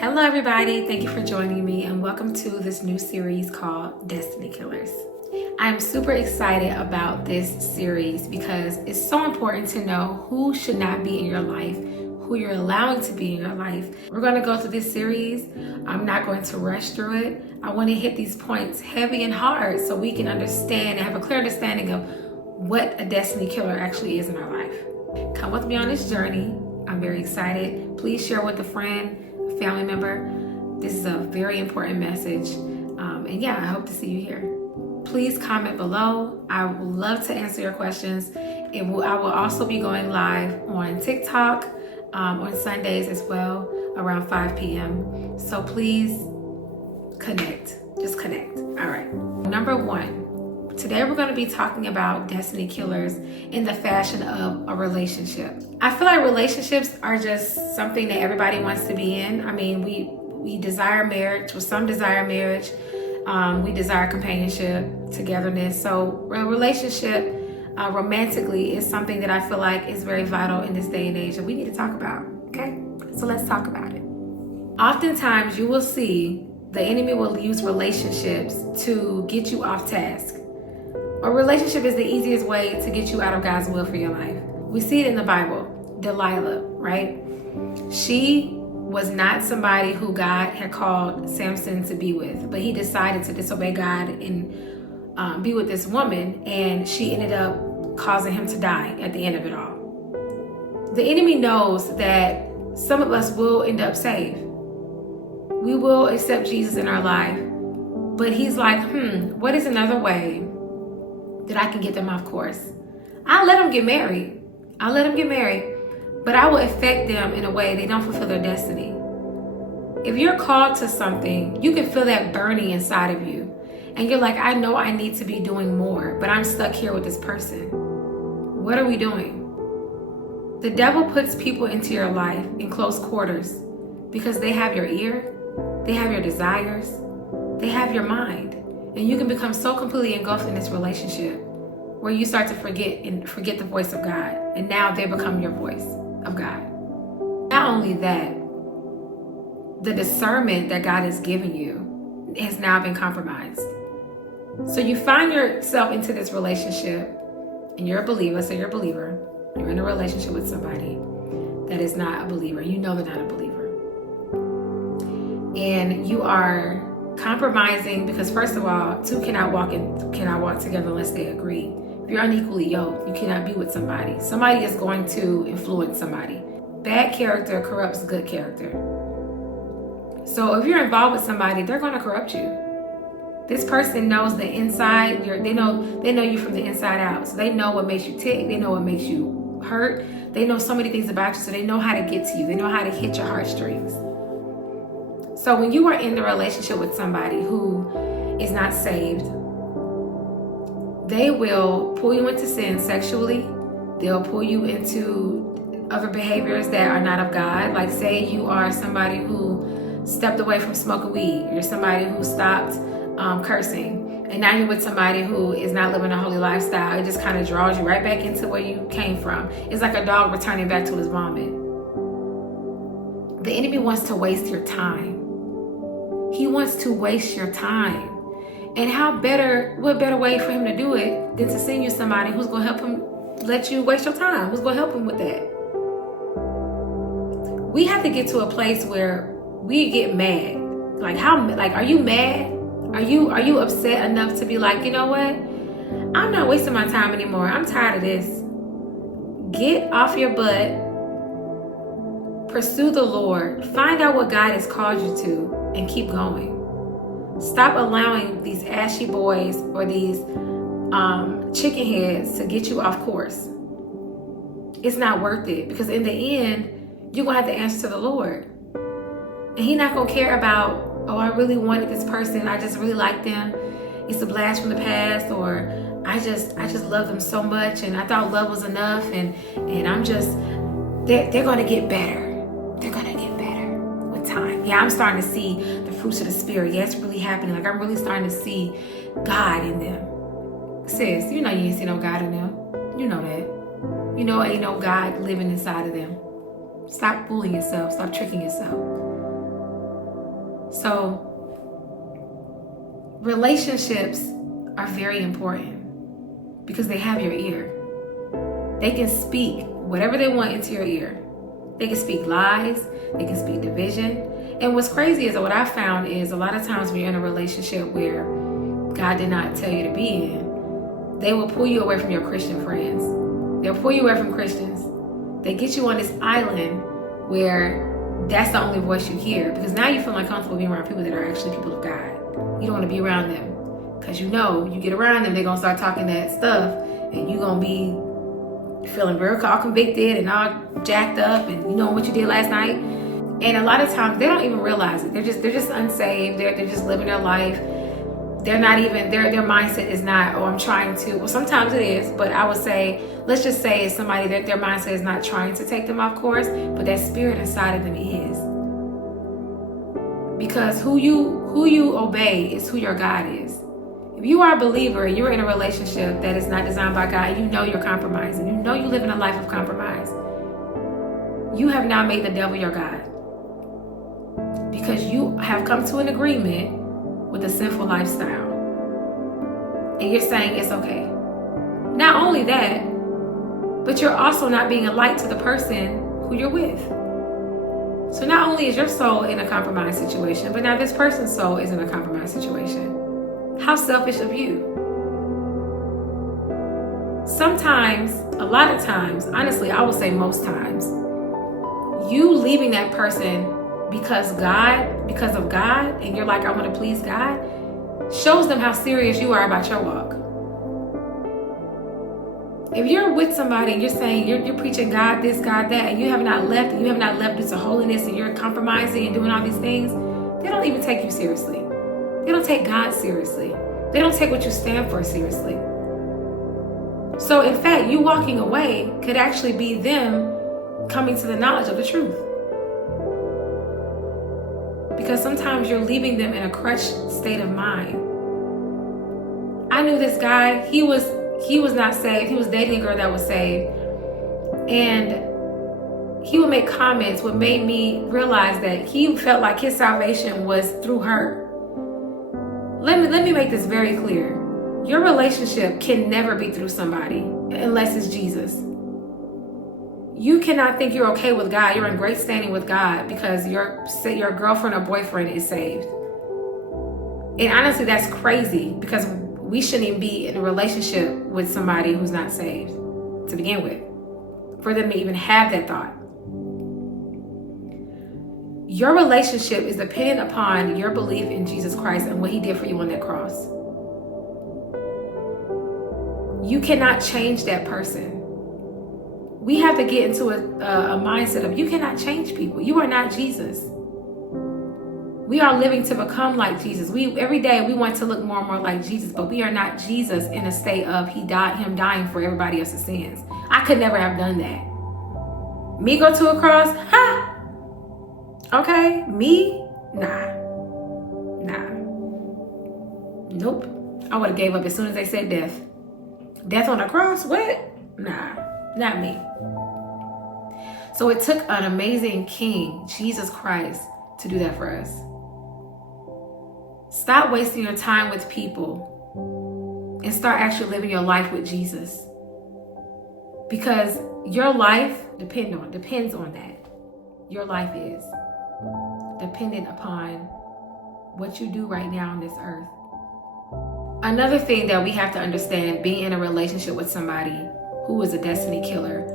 Hello everybody, thank you for joining me and welcome to this new series called Destiny Killers. I'm super excited about this series because it's so important to know who should not be in your life, who you're allowing to be in your life. We're going to go through this series. I'm not going to rush through it. I want to hit these points heavy and hard so we can understand and have a clear understanding of what a destiny killer actually is in our life. Come with me on this journey. I'm very excited. Please share with a friend, family member. This is a very important message. And I hope to see you here. Please comment below. I would love to answer your questions. I will also be going live on TikTok on Sundays as well around 5 p.m. So please connect. Just connect. All right. Number one, today we're going to be talking about destiny killers in the fashion of a relationship. I feel like relationships are just something that everybody wants to be in. I mean, we desire marriage, or some desire marriage. We desire companionship, togetherness. So a relationship romantically is something that I feel like is very vital in this day and age that we need to talk about. Okay, so let's talk about it. Oftentimes you will see the enemy will use relationships to get you off task. A relationship is the easiest way to get you out of God's will for your life. We see it in the Bible. Delilah, right? She was not somebody who God had called Samson to be with, but he decided to disobey God and be with this woman, and she ended up causing him to die at the end of it all. The enemy knows that some of us will end up saved. We will accept Jesus in our life, but he's like, what is another way that I can get them off course? I'll let them get married. But I will affect them in a way they don't fulfill their destiny. If you're called to something, you can feel that burning inside of you. And you're like, I know I need to be doing more, but I'm stuck here with this person. What are we doing? The devil puts people into your life in close quarters because they have your ear, they have your desires, they have your mind. And you can become so completely engulfed in this relationship where you start to forget the voice of God. And now they become your voice of God. Not only that, the discernment that God has given you has now been compromised. So you find yourself into this relationship and you're a believer, so you're a believer. You're in a relationship with somebody that is not a believer. You know they're not a believer. And you are compromising because, first of all, two cannot walk together unless they agree. If you're unequally yoked, you cannot be with somebody. Somebody is going to influence somebody. Bad character corrupts good character. So if you're involved with somebody, they're going to corrupt you. This person knows the inside. They know you from the inside out. So they know what makes you tick. They know what makes you hurt. They know so many things about you. So they know how to get to you. They know how to hit your heartstrings. So when you are in the relationship with somebody who is not saved, they will pull you into sin sexually. They'll pull you into other behaviors that are not of God. Like, say you are somebody who stepped away from smoking weed. You're somebody who stopped cursing. And now you're with somebody who is not living a holy lifestyle. It just kind of draws you right back into where you came from. It's like a dog returning back to his vomit. The enemy wants to waste your time. He wants to waste your time. And what better way for him to do it than to send you somebody who's going to help him let you waste your time, who's going to help him with that. We have to get to a place where we get mad. Are you mad? Are you upset enough to be like, you know what? I'm not wasting my time anymore. I'm tired of this. Get off your butt. Pursue the Lord. Find out what God has called you to and keep going. Stop allowing these ashy boys or these chicken heads to get you off course. It's not worth it because in the end, you're going to have to answer to the Lord. And He's not going to care about, I really wanted this person. I just really like them. It's a blast from the past, or I just love them so much and I thought love was enough. And I'm just, they're going to get better. They're going to get better with time. Yeah, I'm starting to see the fruits of the Spirit. Yeah, it's really happening. Like, I'm really starting to see God in them. Sis, you know you ain't see no God in them. You know that. You know ain't no God living inside of them. Stop fooling yourself. Stop tricking yourself. So relationships are very important because they have your ear. They can speak whatever they want into your ear. They can speak lies, they can speak division. And what's crazy is, what I found is, a lot of times when you're in a relationship where God did not tell you to be in, they will pull you away from your Christian friends. They'll pull you away from Christians. They get you on this island where that's the only voice you hear, because now you feel uncomfortable being around people that are actually people of God. You don't want to be around them because you get around them, they're going to start talking that stuff, and you're going to be feeling real all convicted and all jacked up, and you know what you did last night. And a lot of times they don't even realize it. They're just unsaved. They're just living their life. They're not even, their mindset is not, I'm trying to. Well, sometimes it is, but I would say, let's just say it's somebody that their mindset is not trying to take them off course, but that spirit inside of them is. Because who you obey is who your God is. If you are a believer, you're in a relationship that is not designed by God, you know you're compromising. You know you live in a life of compromise. You have now made the devil your God. Because you have come to an agreement with a sinful lifestyle. And you're saying it's okay. Not only that, but you're also not being a light to the person who you're with. So not only is your soul in a compromised situation, but now this person's soul is in a compromised situation. How selfish of you. Sometimes, a lot of times, honestly, I would say most times, you leaving that person because of God, and you're like, I want to please God, shows them how serious you are about your walk. If you're with somebody and you're saying you're preaching God this, God that, and you have not left due to holiness, and you're compromising and doing all these things, they don't even take you seriously. They don't take God seriously. They don't take what you stand for seriously. So in fact, you walking away could actually be them coming to the knowledge of the truth. Because sometimes you're leaving them in a crushed state of mind. I knew this guy, he was not saved. He was dating a girl that was saved. And he would make comments what made me realize that he felt like his salvation was through her. Let me make this very clear. Your relationship can never be through somebody unless it's Jesus. You cannot think you're okay with God. You're in great standing with God because your girlfriend or boyfriend is saved. And honestly, that's crazy, because we shouldn't even be in a relationship with somebody who's not saved to begin with, for them to even have that thought. Your relationship is dependent upon your belief in Jesus Christ and what he did for you on that cross. You cannot change that person. We have to get into a mindset of, you cannot change people. You are not Jesus. We are living to become like Jesus. Every day we want to look more and more like Jesus, but we are not Jesus in a state of him dying for everybody else's sins. I could never have done that. Me go to a cross? Ha! Okay, me? Nah. Nope. I would have gave up as soon as they said death. Death on the cross? What? Nah, not me. So it took an amazing King, Jesus Christ, to do that for us. Stop wasting your time with people and start actually living your life with Jesus. Because your life depends on that. Your life is dependent upon what you do right now on this earth. Another thing that we have to understand, being in a relationship with somebody who is a destiny killer,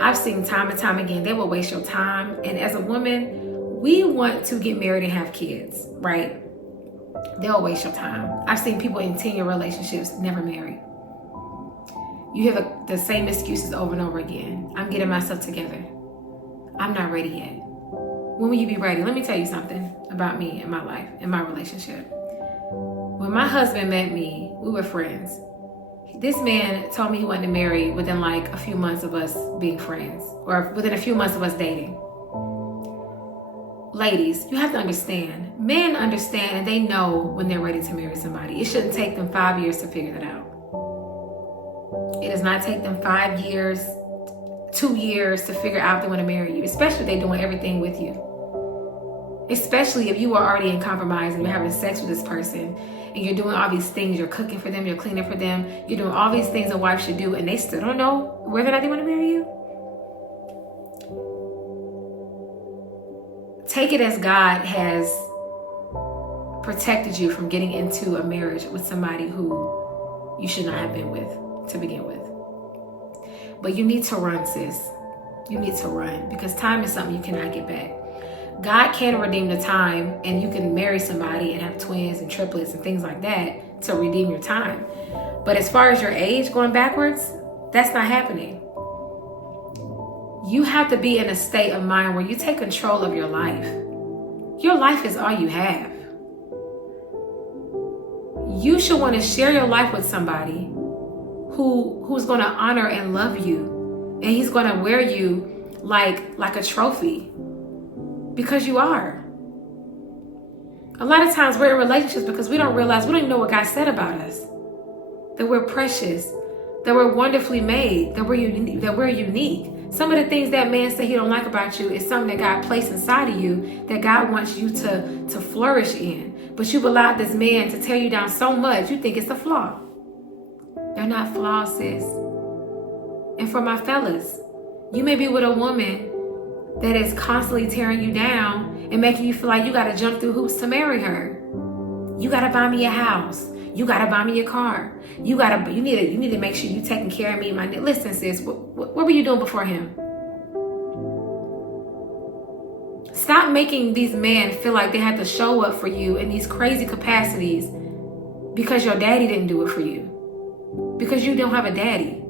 I've seen time and time again, they will waste your time. And as a woman, we want to get married and have kids, right? They'll waste your time. I've seen people in 10-year relationships never married. You hear the same excuses over and over again. I'm getting myself together. I'm not ready yet. When will you be ready? Let me tell you something about me and my life and my relationship. When my husband met me, we were friends. This man told me he wanted to marry within like a few months of us being friends, or within a few months of us dating. Ladies, you have to understand. Men understand and they know when they're ready to marry somebody. It shouldn't take them 5 years to figure that out. It does not take them 5 years, 2 years to figure out if they want to marry you, especially if they're doing everything with you. Especially if you are already in compromise and you're having sex with this person and you're doing all these things, you're cooking for them, you're cleaning for them, you're doing all these things a wife should do, and they still don't know whether or not they want to marry you. Take it as God has protected you from getting into a marriage with somebody who you should not have been with to begin with. But you need to run, sis. You need to run, because time is something you cannot get back. God can redeem the time, and you can marry somebody and have twins and triplets and things like that to redeem your time. But as far as your age going backwards, that's not happening. You have to be in a state of mind where you take control of your life. Your life is all you have. You should want to share your life with somebody who's going to honor and love you, and he's going to wear you like a trophy, because you are. A lot of times we're in relationships because we don't even know what God said about us, that we're precious, that we're wonderfully made, that we're unique. Some of the things that man said he don't like about you is something that God placed inside of you that God wants you to flourish in. But you've allowed this man to tear you down so much, you think it's a flaw. They're not flaws, sis. And for my fellas, you may be with a woman that is constantly tearing you down and making you feel like you got to jump through hoops to marry her. You got to buy me a house. You got to buy me a car. You need to make sure you taking care of me. Listen, sis, what were you doing before him? Stop making these men feel like they have to show up for you in these crazy capacities because your daddy didn't do it for you. Because you don't have a daddy.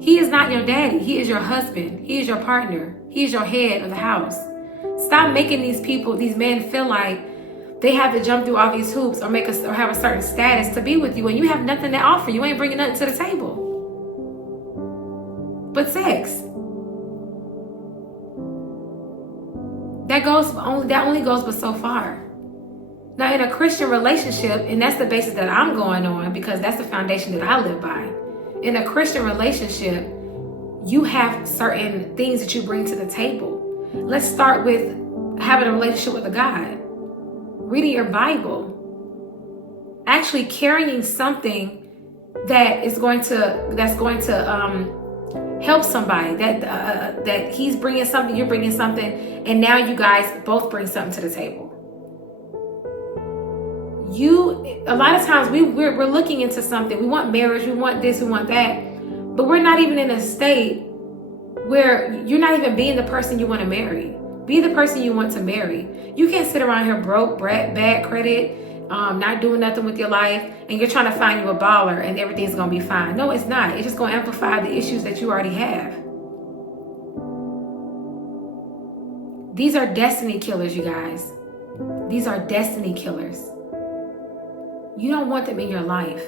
He is not your daddy. He is your husband. He is your partner. He is your head of the house. Stop making these men feel like they have to jump through all these hoops or have a certain status to be with you, and you have nothing to offer. You ain't bringing nothing to the table but sex. That only goes but so far. Now, in a Christian relationship, and that's the basis that I'm going on because that's the foundation that I live by. In a Christian relationship, you have certain things that you bring to the table. Let's start with having a relationship with a God, reading your Bible, actually carrying something that's going to help somebody. That he's bringing something, you're bringing something, and now you guys both bring something to the table. A lot of times we're looking into something. We want marriage, we want this, we want that, but we're not even in a state where you're not even being the person you want to marry. Be the person you want to marry. You can't sit around here broke, bad credit, not doing nothing with your life, and you're trying to find you a baller and everything's going to be fine. No, it's not. It's just going to amplify the issues that you already have. These are destiny killers, you guys. These are destiny killers. You don't want them in your life.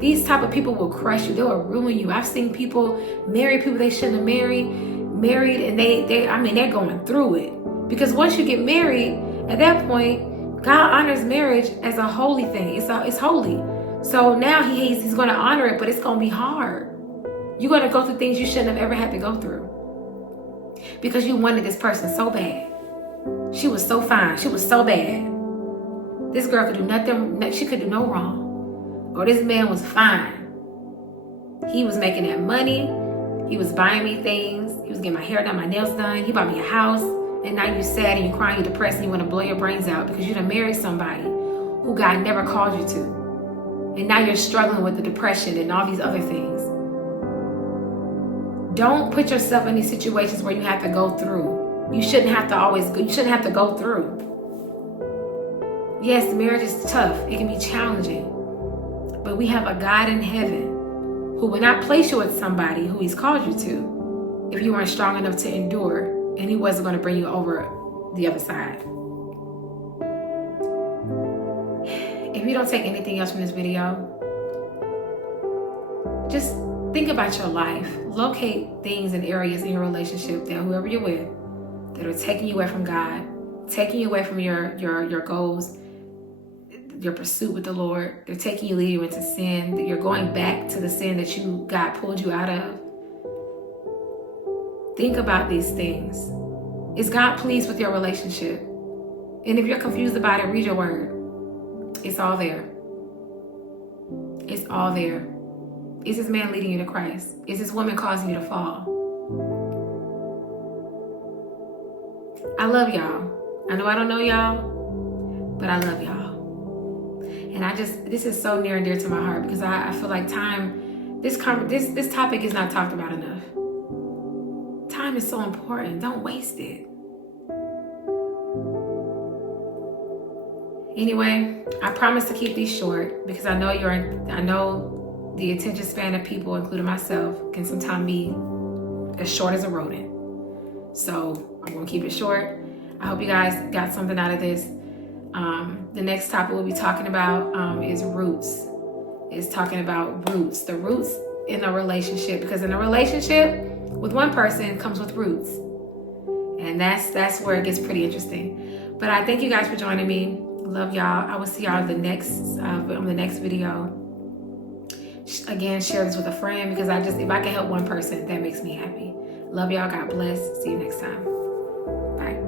These type of people will crush you. They will ruin you. I've seen people marry people they shouldn't have married, and they're going through it. Because once you get married, at that point, God honors marriage as a holy thing. It's holy. So now he's going to honor it, but it's going to be hard. You're going to go through things you shouldn't have ever had to go through. Because you wanted this person so bad. She was so fine. She was so bad. This girl could do nothing. She could do no wrong. Or this man was fine. He was making that money. He was buying me things. He was getting my hair done, my nails done. He bought me a house. And now you're sad and you're crying, you're depressed, and you want to blow your brains out because you done married somebody who God never called you to. And now you're struggling with the depression and all these other things. Don't put yourself in these situations where you have to go through. You shouldn't have to go through. Yes, marriage is tough. It can be challenging. But we have a God in heaven who will not place you with somebody who he's called you to if you weren't strong enough to endure, and he wasn't going to bring you over the other side. If you don't take anything else from this video, just think about your life. Locate things and areas in your relationship that whoever you're with that are taking you away from God, taking you away from your goals, your pursuit with the Lord. They're taking you, leading you into sin. That you're going back to the sin that God pulled you out of. Think about these things. Is God pleased with your relationship? And if you're confused about it, read your word. It's all there. It's all there. Is this man leading you to Christ? Is this woman causing you to fall? I love y'all. I know I don't know y'all, but I love y'all. And this is so near and dear to my heart because I feel like this topic is not talked about enough. Time is so important. Don't waste it. Anyway, I promise to keep these short because I know the attention span of people, including myself, can sometimes be as short as a rodent. So I'm gonna keep it short. I hope you guys got something out of this. The next topic we'll be talking about is roots. It's talking about roots, the roots in a relationship, because in a relationship with one person comes with roots, and that's where it gets pretty interesting. But I thank you guys for joining me. Love y'all. I will see y'all on the next video. Again, share this with a friend because if I can help one person, that makes me happy. Love y'all. God bless. See you next time. Bye.